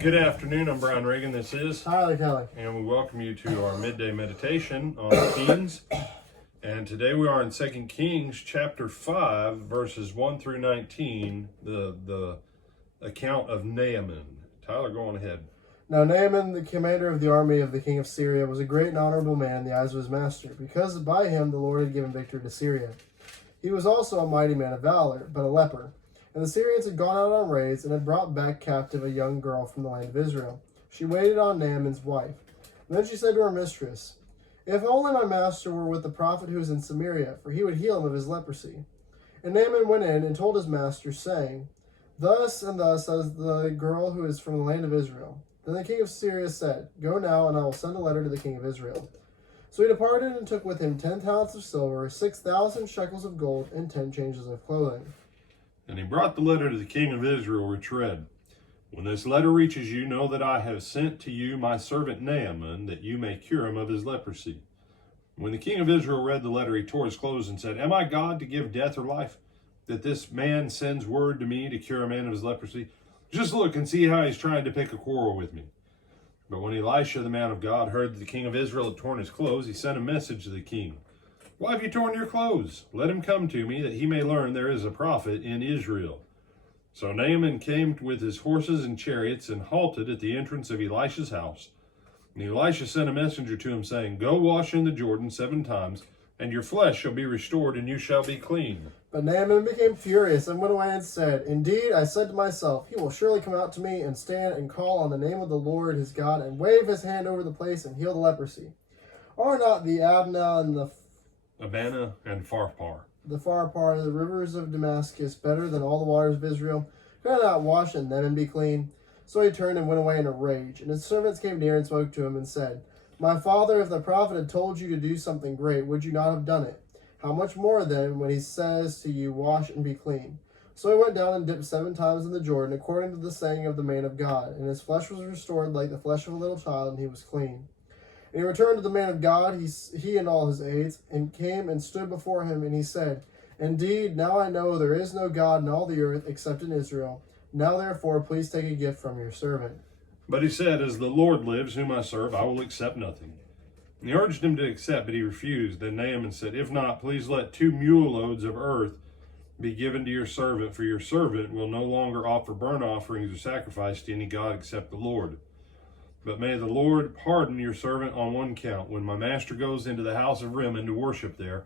Good afternoon, I'm Brian Reagan, this is Tyler Kelly. And we welcome you to our midday meditation on Kings. And today we are in 2 Kings chapter 5, verses 1 through 19, the account of Naaman. Tyler, go on ahead. Now Naaman, the commander of the army of the king of Syria, was a great and honorable man in the eyes of his master, because by him the Lord had given victory to Syria. He was also a mighty man of valor, but a leper. And the Syrians had gone out on raids and had brought back captive a young girl from the land of Israel. She waited on Naaman's wife. And then she said to her mistress, "If only my master were with the prophet who is in Samaria, for he would heal him of his leprosy." And Naaman went in and told his master, saying, "Thus and thus says the girl who is from the land of Israel." Then the king of Syria said, "Go now, and I will send a letter to the king of Israel." So he departed and took with him 10 talents of silver, 6,000 shekels of gold, and 10 changes of clothing. And he brought the letter to the king of Israel, which read, "When this letter reaches you, know that I have sent to you my servant Naaman, that you may cure him of his leprosy." When the king of Israel read the letter, he tore his clothes and said, "Am I God to give death or life, that this man sends word to me to cure a man of his leprosy? Just look and see how he's trying to pick a quarrel with me." But when Elisha, the man of God, heard that the king of Israel had torn his clothes, he sent a message to the king. "Why have you torn your clothes? Let him come to me, that he may learn there is a prophet in Israel." So Naaman came with his horses and chariots and halted at the entrance of Elisha's house. And Elisha sent a messenger to him, saying, "Go wash in the Jordan 7 times, and your flesh shall be restored, and you shall be clean." But Naaman became furious and went away and said, "Indeed, I said to myself, he will surely come out to me and stand and call on the name of the Lord his God and wave his hand over the place and heal the leprosy. Are not the Abana and the Abana and Pharpar, the Pharpar, the rivers of Damascus, better than all the waters of Israel? Could I not wash in them and be clean?" So he turned and went away in a rage. And his servants came near and spoke to him and said, "My father, if the prophet had told you to do something great, would you not have done it? How much more then when he says to you, 'Wash and be clean'?" So he went down and dipped 7 times in the Jordan, according to the saying of the man of God. And his flesh was restored like the flesh of a little child, and he was clean. And he returned to the man of God, he and all his aides, and came and stood before him, and he said, "Indeed, now I know there is no God in all the earth except in Israel. Now therefore, please take a gift from your servant." But he said, "As the Lord lives, whom I serve, I will accept nothing." And he urged him to accept, but he refused. Then Naaman said, "If not, please let 2 mule loads of earth be given to your servant, for your servant will no longer offer burnt offerings or sacrifice to any god except the Lord. But may the Lord pardon your servant on one count. When my master goes into the house of Rimmon to worship there,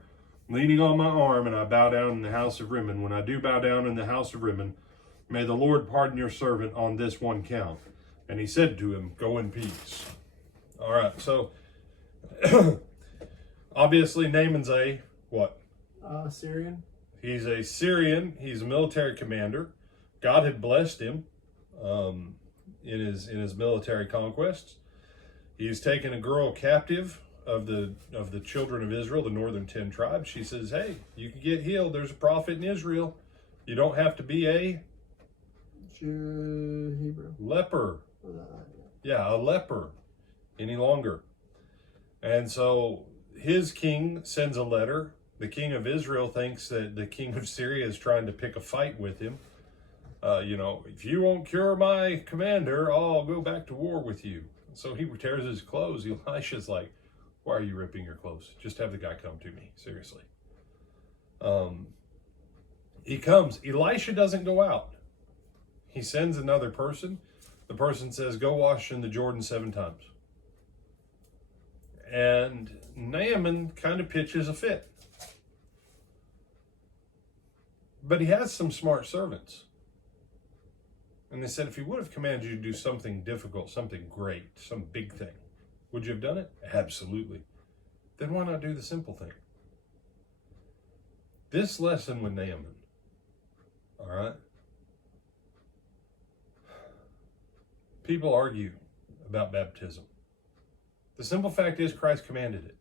leaning on my arm, and I bow down in the house of Rimmon, when I do bow down in the house of Rimmon, may the Lord pardon your servant on this one count." And he said to him, "Go in peace." All right, so obviously Naaman's a what? Syrian. He's a Syrian. He's a military commander. God had blessed him in his military conquests. He's taken a girl captive of the children of Israel, the northern 10 tribes. She says, "Hey, you can get healed. There's a prophet in Israel. You don't have to be a Hebrew leper." Yeah, a leper any longer. And so his king sends a letter. The king of Israel thinks that the king of Syria is trying to pick a fight with him. "If you won't cure my commander, I'll go back to war with you." So he tears his clothes. Elisha's like, "Why are you ripping your clothes? Just have the guy come to me, seriously." He comes. Elisha doesn't go out. He sends another person. The person says, "Go wash in the Jordan 7 times. And Naaman kind of pitches a fit. But he has some smart servants. And they said, "If he would have commanded you to do something difficult, something great, some big thing, would you have done it?" "Absolutely." "Then why not do the simple thing?" This lesson with Naaman, all right? People argue about baptism. The simple fact is Christ commanded it.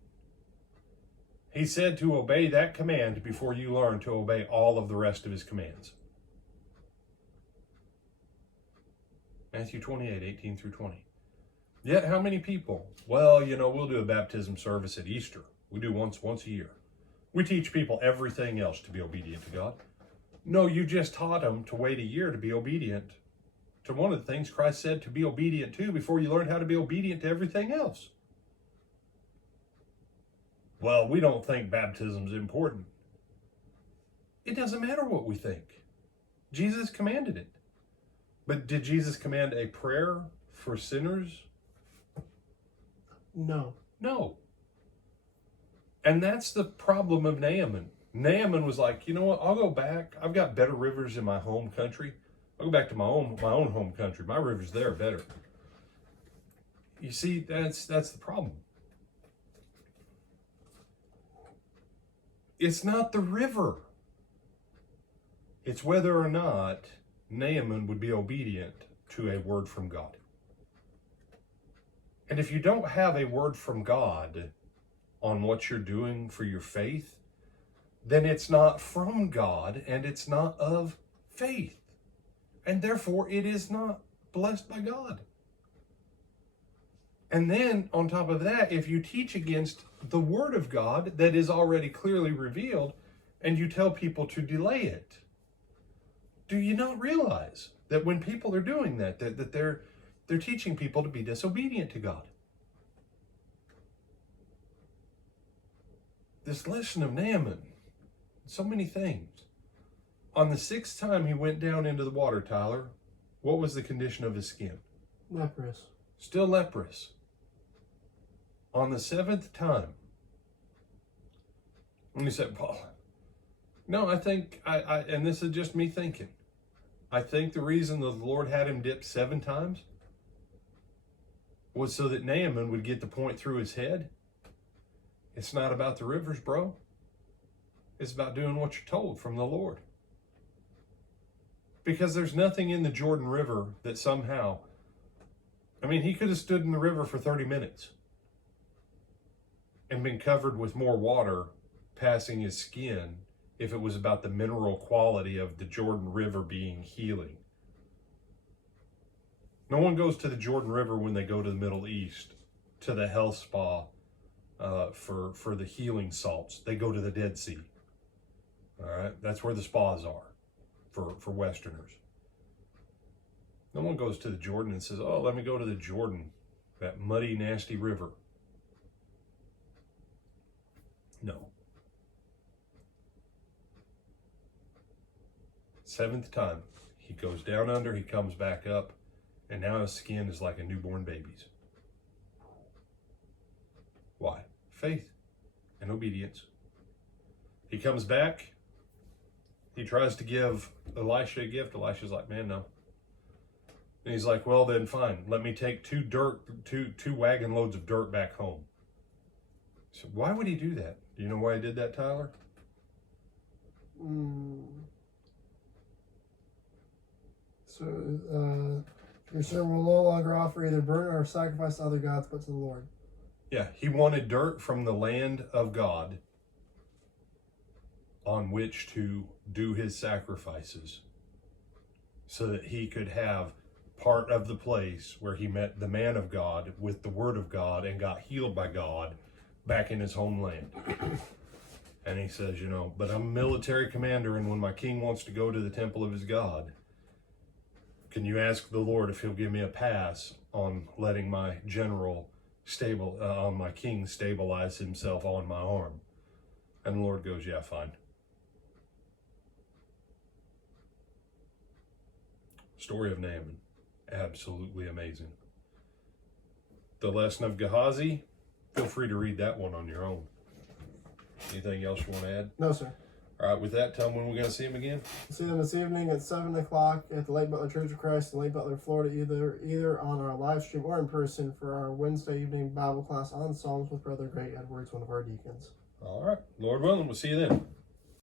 He said to obey that command before you learn to obey all of the rest of his commands. Matthew 28, 18 through 20. Yet how many people? "Well, we'll do a baptism service at Easter. We do once a year. We teach people everything else to be obedient to God." No, you just taught them to wait a year to be obedient. to one of the things Christ said to be obedient to before you learn how to be obedient to everything else. Well, we don't think baptism is important. It doesn't matter what we think. Jesus commanded it. But did Jesus command a prayer for sinners? No. No. And that's the problem of Naaman. Naaman was like, you know what, I'll go back. I've got better rivers in my home country. I'll go back to my own home country. My rivers there are better. You see, that's the problem. It's not the river. It's whether or not Naaman would be obedient to a word from God. And if you don't have a word from God on what you're doing for your faith, then it's not from God and it's not of faith. And therefore it is not blessed by God. And then on top of that, if you teach against the word of God that is already clearly revealed and you tell people to delay it, do you not realize that when people are doing that they're teaching people to be disobedient to God? This lesson of Naaman, so many things. On the 6th time he went down into the water, Tyler, what was the condition of his skin? Leprous. Still leprous. On the 7th time, and you said, Paul, no, I think, and this is just me thinking, I think the reason the Lord had him dip 7 times was so that Naaman would get the point through his head. It's not about the rivers, bro. It's about doing what you're told from the Lord. Because there's nothing in the Jordan River that somehow, I mean, he could have stood in the river for 30 minutes and been covered with more water passing his skin if it was about the mineral quality of the Jordan River being healing. No one goes to the Jordan River when they go to the Middle East, to the health spa for the healing salts. They go to the Dead Sea. All right, that's where the spas are for Westerners. No one goes to the Jordan and says, oh, let me go to the Jordan, that muddy, nasty river. No. 7th time, he goes down under, he comes back up, and now his skin is like a newborn baby's. Why? Faith and obedience. He comes back, he tries to give Elisha a gift. Elisha's like, man, no. And he's like, well, then fine. Let me take two wagon loads of dirt back home. So why would he do that? Do you know why he did that, Tyler? So, your servant will no longer offer either burnt or sacrifice to other gods, but to the Lord. Yeah, he wanted dirt from the land of God on which to do his sacrifices so that he could have part of the place where he met the man of God with the word of God and got healed by God back in his homeland. And he says, you know, but I'm a military commander, and when my king wants to go to the temple of his God, can you ask the Lord if he'll give me a pass on letting my general on my king stabilize himself on my arm? And the Lord goes, yeah, fine. Story of Naaman. Absolutely amazing. The lesson of Gehazi, feel free to read that one on your own. Anything else you want to add? No, sir. All right, with that, tell them when we're going to see him again. See them this evening at 7 o'clock at the Lake Butler Church of Christ in Lake Butler, Florida, either on our live stream or in person for our Wednesday evening Bible class on Psalms with Brother Greg Edwards, one of our deacons. All right. Lord willing, we'll see you then.